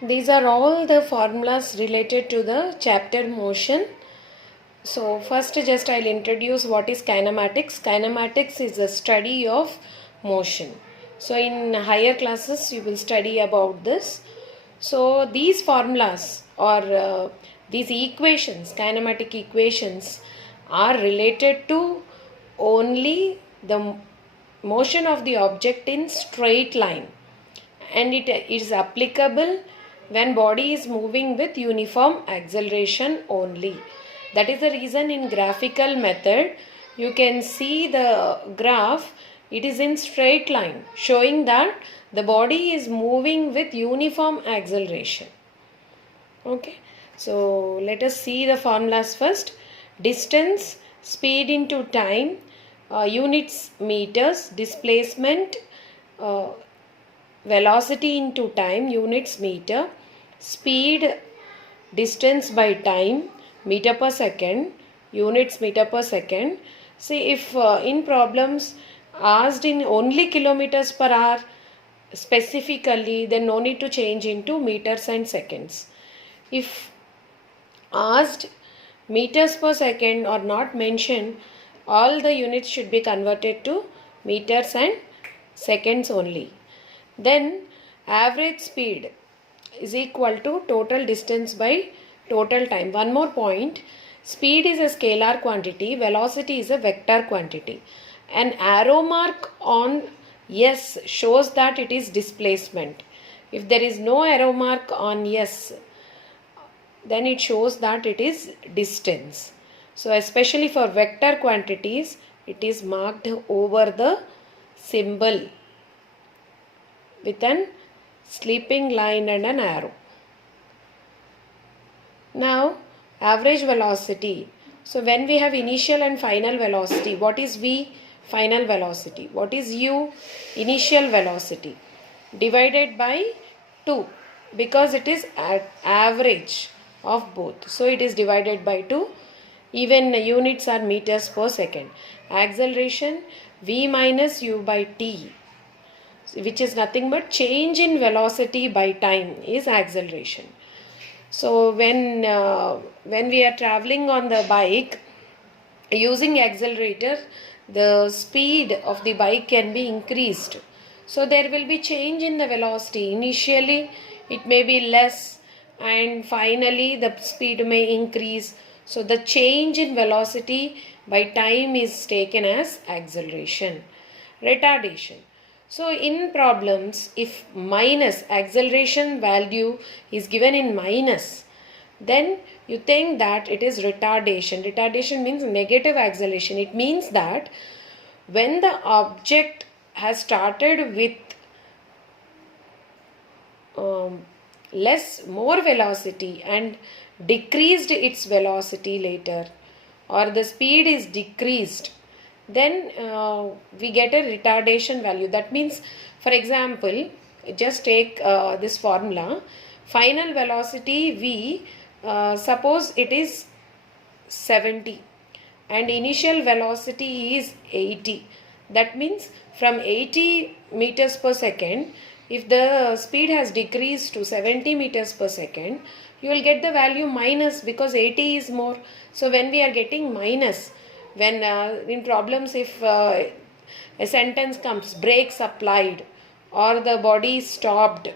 These are all the formulas related to the chapter motion. So first just I'll introduce what is kinematics. Kinematics is the study of motion. So in higher classes you will study about this. So these formulas or these equations, kinematic equations, are related to only the motion of the object in straight line, and it is applicable when body is moving with uniform acceleration only. That is the reason in graphical method you can see the graph, it is in straight line, showing that the body is moving with uniform acceleration. Okay, so let us see the formulas first. Distance, speed into time, units meters, displacement, velocity into time, units meter, speed, distance by time, meter per second, units meter per second. See, if in problems asked in only kilometers per hour specifically, then no need to change into meters and seconds. If asked meters per second or not mentioned, all the units should be converted to meters and seconds only. Then average speed is equal to total distance by total time. One more point, speed is a scalar quantity, velocity is a vector quantity. An arrow mark on S shows that it is displacement. If there is no arrow mark on S, then it shows that it is distance. So especially for vector quantities, it is marked over the symbol with an sleeping line and an arrow. Now average velocity. So when we have initial and final velocity, what is V? Final velocity. What is U? Initial velocity. Divided by 2, because it is at average of both. So it is divided by 2. Even units are meters per second. Acceleration V minus U by T, which is nothing but change in velocity by time, is acceleration. So when we are traveling on the bike using accelerator, the speed of the bike can be increased. So there will be change in the velocity. Initially it may be less and finally the speed may increase. So the change in velocity by time is taken as acceleration. Retardation. So in problems, if minus acceleration value is given in minus, then you think that it is retardation. Retardation means negative acceleration. It means that when the object has started with more velocity and decreased its velocity later, or the speed is decreased, then we get a retardation value. That means, for example, just take this formula. Final velocity V, suppose it is 70 and initial velocity is 80. That means from 80 meters per second, if the speed has decreased to 70 meters per second, you will get the value minus, because 80 is more. So when we are getting minus, when in problems, if a sentence comes, brakes applied or the body stopped,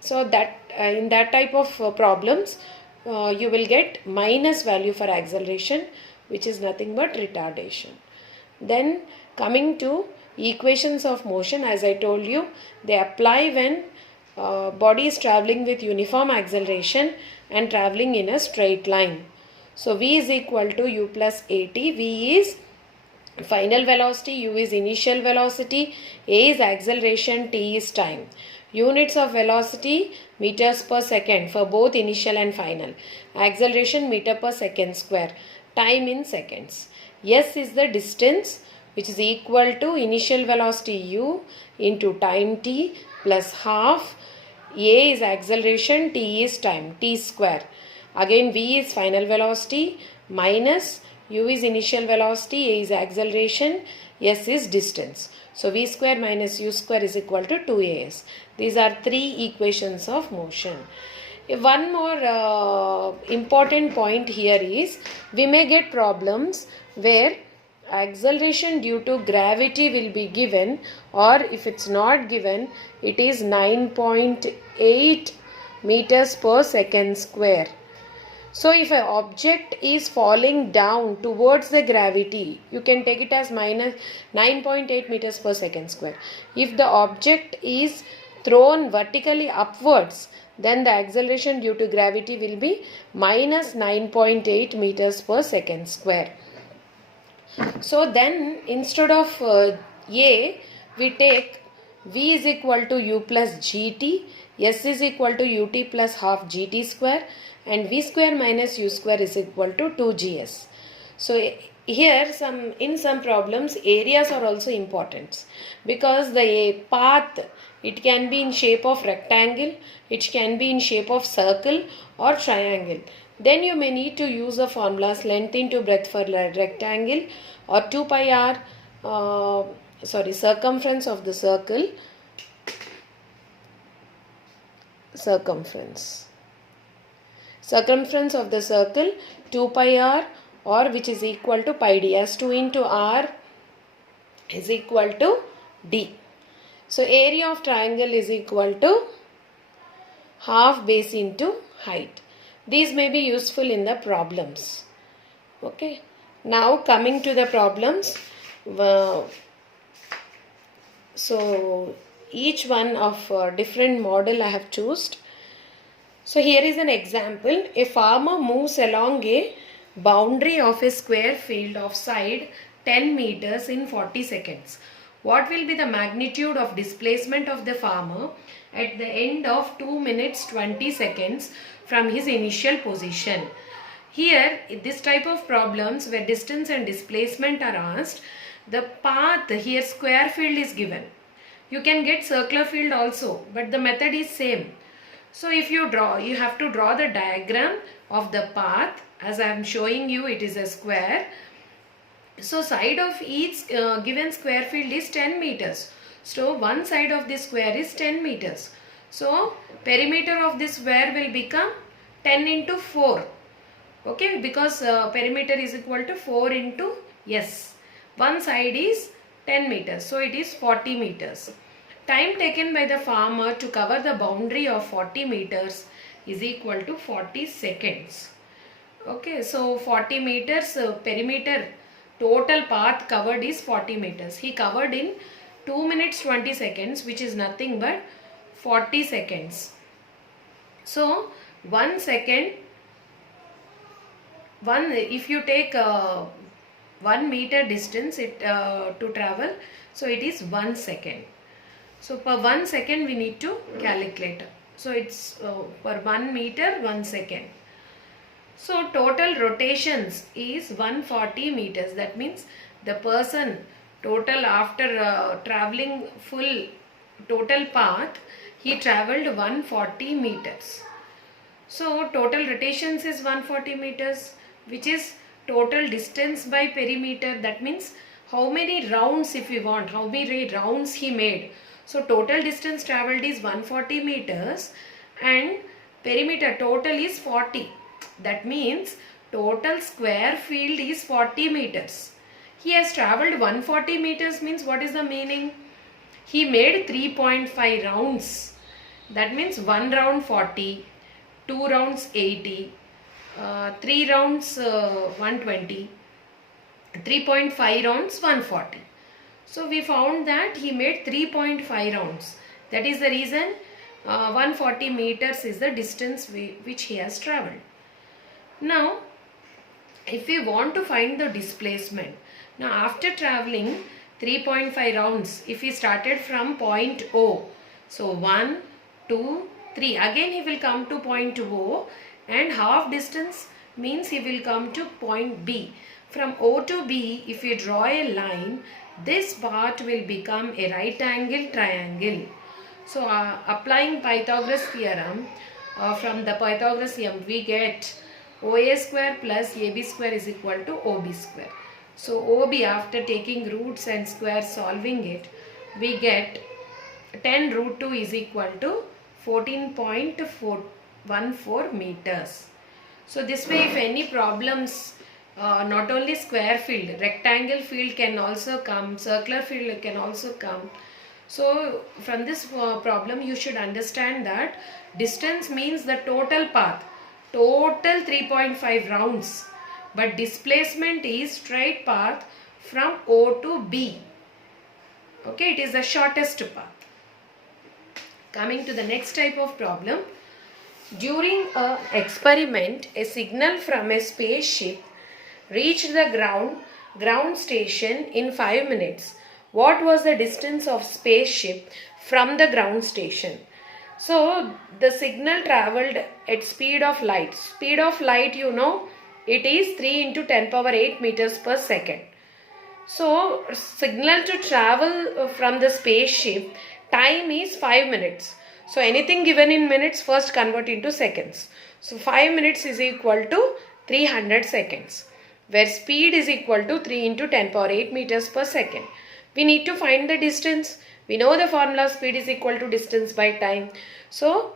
so that in that type of problems you will get minus value for acceleration, which is nothing but retardation. Then coming to equations of motion, as I told you, they apply when body is traveling with uniform acceleration and traveling in a straight line. So V is equal to U plus AT. V is final velocity, U is initial velocity, A is acceleration, T is time. Units of velocity meters per second for both initial and final. Acceleration meter per second square. Time in seconds. S is the distance, which is equal to initial velocity U into time T plus half. A is acceleration, T is time, T square. Again V is final velocity minus U is initial velocity, A is acceleration, S is distance. So V square minus U square is equal to 2AS. These are three equations of motion. One more important point here is we may get problems where acceleration due to gravity will be given, or if it's not given, it is 9.8 meters per second square. So if an object is falling down towards the gravity, you can take it as minus 9.8 meters per second square. If the object is thrown vertically upwards, then the acceleration due to gravity will be minus 9.8 meters per second square. So then instead of A, we take V is equal to U plus GT, S is equal to UT plus half GT square, and V square minus U square is equal to 2GS. So here in some problems areas are also important, because the path, it can be in shape of rectangle, it can be in shape of circle or triangle. Then you may need to use the formulas length into breadth for rectangle, or 2 pi r circumference of the circle, circumference of the circle 2 pi r, or which is equal to pi d, as 2 into r is equal to d. So area of triangle is equal to half base into height. These may be useful in the problems. Okay. Now coming to the problems. So each one of different model I have chosen. So here is an example. A farmer moves along a boundary of a square field of side 10 meters in 40 seconds. What will be the magnitude of displacement of the farmer at the end of 2 minutes 20 seconds from his initial position? Here, this type of problems where distance and displacement are asked, the path, here square field is given. You can get circular field also, but the method is same. So if you draw, you have to draw the diagram of the path. As I am showing you, it is a square. So side of each given square field is 10 meters. So one side of this square is 10 meters. So perimeter of this square will become 10 into 4. Okay, because perimeter is equal to 4 into S. One side is 10 meters. So it is 40 meters. Time taken by the farmer to cover the boundary of 40 meters is equal to 40 seconds. Okay, so 40 meters perimeter, total path covered is 40 meters. He covered in 2 minutes 20 seconds, which is nothing but 40 seconds. So 1 second, if you take 1 meter distance to travel, so it is 1 second. So per 1 second we need to calculate. So it's per 1 meter 1 second. So total rotations is 140 meters. That means the person total after traveling full total path, he travelled 140 meters. So total rotations is 140 meters, which is total distance by perimeter. That means how many rounds, if we want, how many rounds he made. So total distance travelled is 140 meters and perimeter total is 40. That means total square field is 40 meters. He has travelled 140 meters, means what is the meaning? He made 3.5 rounds. That means 1 round 40, 2 rounds 80, 3 rounds 120, 3.5 rounds 140. So we found that he made 3.5 rounds. That is the reason 140 meters is the distance which he has travelled. Now, if we want to find the displacement, now after travelling 3.5 rounds, if he started from point O, so 1, 2, 3, again he will come to point O, and half distance means he will come to point B. From O to B, if we draw a line, this part will become a right angle triangle. So applying Pythagoras theorem, from the Pythagoras theorem we get OA square plus AB square is equal to OB square. So OB, after taking roots and squares solving it, we get 10 root 2 is equal to 14.4 0.14 meters. So this way, if any problems, not only square field, rectangle field can also come, circular field can also come. So from this problem you should understand that distance means the total path, total 3.5 rounds, but displacement is straight path from O to B. Okay, it is the shortest path. Coming to the next type of problem. During an experiment, a signal from a spaceship reached the ground station in 5 minutes. What was the distance of spaceship from the ground station? So the signal traveled at speed of light. Speed of light, you know, it is 3 into 10 power 8 meters per second. So signal to travel from the spaceship, time is 5 minutes. So anything given in minutes, first convert into seconds. So 5 minutes is equal to 300 seconds, where speed is equal to 3 into 10 power 8 meters per second. We need to find the distance. We know the formula, speed is equal to distance by time. So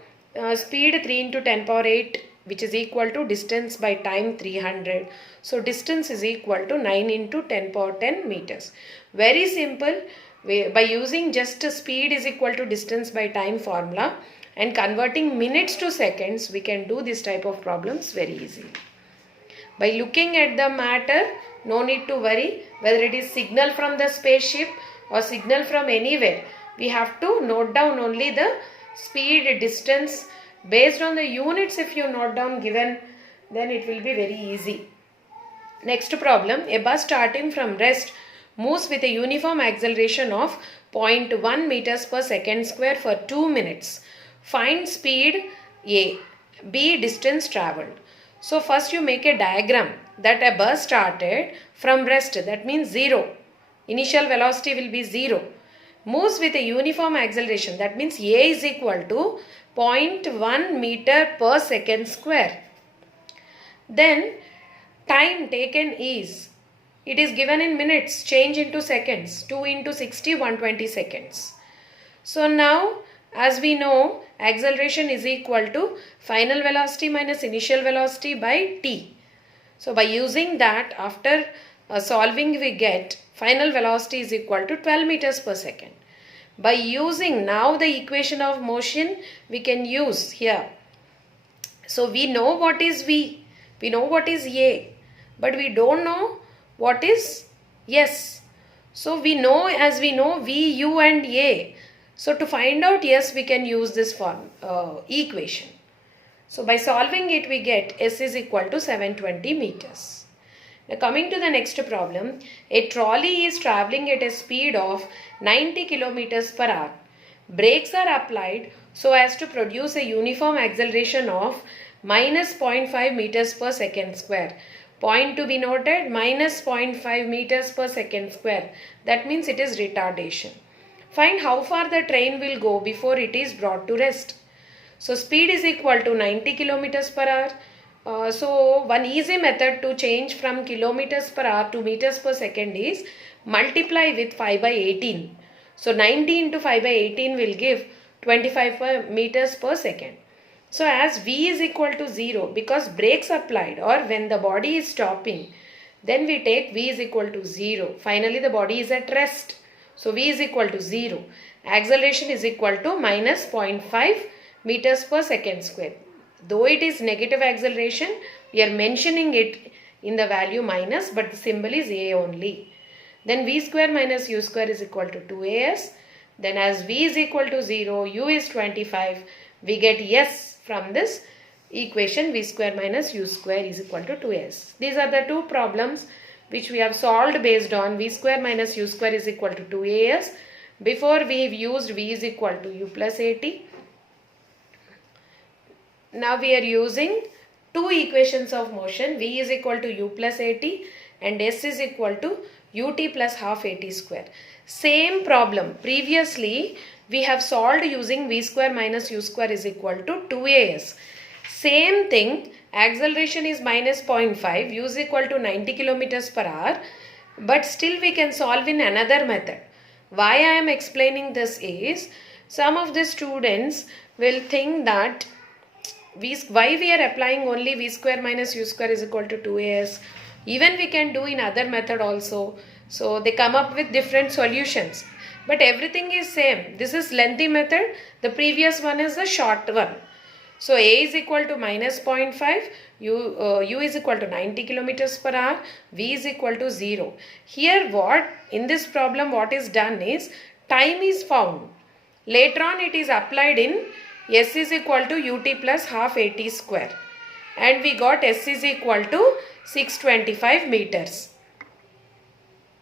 speed 3 into 10 power 8, which is equal to distance by time 300. So distance is equal to 9 into 10 power 10 meters. Very simple. By using just speed is equal to distance by time formula and converting minutes to seconds, we can do this type of problems very easily. By looking at the matter, no need to worry whether it is signal from the spaceship or signal from anywhere. We have to note down only the speed, distance. Based on the units, if you note down given, then it will be very easy. Next problem, a bus starting from rest moves with a uniform acceleration of 0.1 meters per second square for 2 minutes. Find speed A, B distance traveled. So first you make a diagram that a bus started from rest, that means 0. Initial velocity will be 0. Moves with a uniform acceleration, that means A is equal to 0.1 meter per second square. Then time taken is, it is given in minutes, change into seconds, 2 into 60, 120 seconds. So now, as we know, acceleration is equal to final velocity minus initial velocity by t. So by using that, after solving, we get final velocity is equal to 12 meters per second. By using now the equation of motion, we can use here. So we know what is V, we know what is A, but we don't know what is S. So we know, as we know V, U and A. So to find out S, we can use this form equation. So by solving it, we get S is equal to 720 meters. Now coming to the next problem, a trolley is traveling at a speed of 90 kilometers per hour. Brakes are applied so as to produce a uniform acceleration of minus 0.5 meters per second square. Point to be noted, minus 0.5 meters per second square. That means it is retardation. Find how far the train will go before it is brought to rest. So speed is equal to 90 kilometers per hour. So one easy method to change from kilometers per hour to meters per second is multiply with 5 by 18. So 90 into 5 by 18 will give 25 meters per second. So as V is equal to 0, because brakes applied or when the body is stopping, then we take V is equal to 0. Finally the body is at rest. So V is equal to 0. Acceleration is equal to minus 0.5 meters per second square. Though it is negative acceleration, we are mentioning it in the value minus, but the symbol is A only. Then V square minus U square is equal to 2AS. Then as V is equal to 0, U is 25, we get S from this equation. V square minus U square is equal to 2S. These are the two problems which we have solved based on V square minus U square is equal to 2AS. Before we have used V is equal to U plus AT. Now we are using two equations of motion. V is equal to U plus AT and S is equal to UT plus half AT square. Same problem. Previously we have solved using V square minus U square is equal to 2AS. Same thing, acceleration is minus 0.5, U is equal to 90 kilometers per hour, but still we can solve in another method. Why I am explaining this is, some of the students will think that why we are applying only v square minus u square is equal to 2as? Even we can do in other method also. So they come up with different solutions. But everything is same. This is lengthy method. The previous one is the short one. So A is equal to minus 0.5, U is equal to 90 kilometers per hour, V is equal to 0. Here what, in this problem what is done is, time is found. Later on it is applied in S is equal to UT plus half AT square. And we got S is equal to 625 meters.